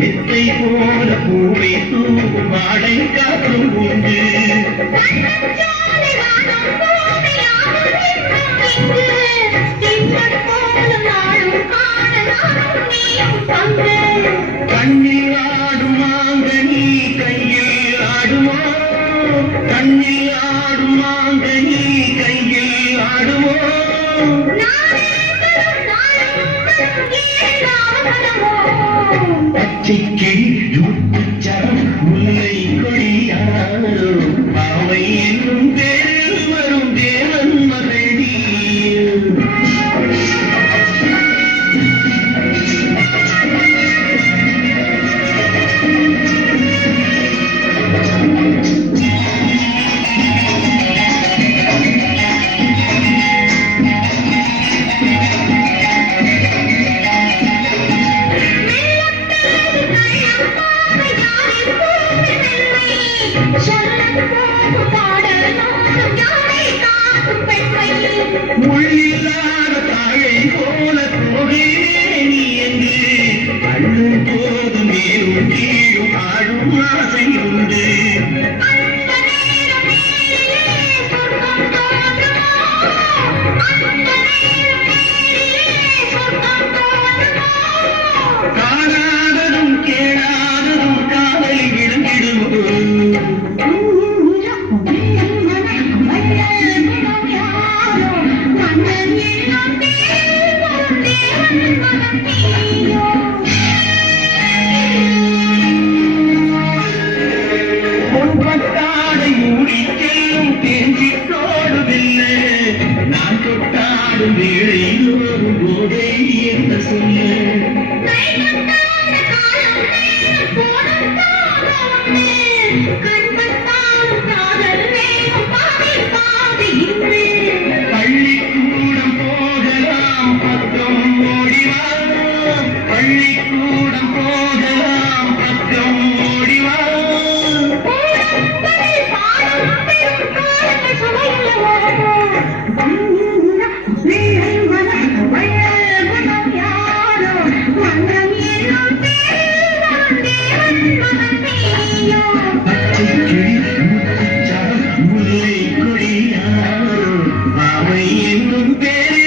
மெத்தை போல பூவை தூவும் வாடை காற்றும் உண்டு. கண்ணில் ஆடும் மாங்கனி கையில் ஆடுமோ, கண்ணில் ஆடும் மாங்கனி கையில் ஆடுமோ. பச்சைக்கிளி யூட்டுச்சரம் முல்லை கொடியாரோ, பாவை என்னும் பேரில் வரும் தேவன் மகள் நீ. முள்ளில்லாத தாழை போல போகிறே நீ என்று அள்ளும் போது மேலும் கீழும் ஆடும் ஆசை உண்டு. காணாததும் கேளாததும் காதலில் விழுங்கிடுமோ. பொன்பட்டாடை மூடி செல்லும் தேஞ்சிட்டோடுதில்லை, நான் தொட்டாடும் வேளையில் ஒரு போதை என்ன சொல்ல. பள்ளிக்கூடம் போகலாம் பக்கம் ஓடிவா, பள்ளிக்கூடம் போகலாம் பக்கம் ஓடிவா. பச்சைக்கிளி யூட்டுச்சரம் முல்லை கொடியாரோ, பாவை என்னும் பேரில்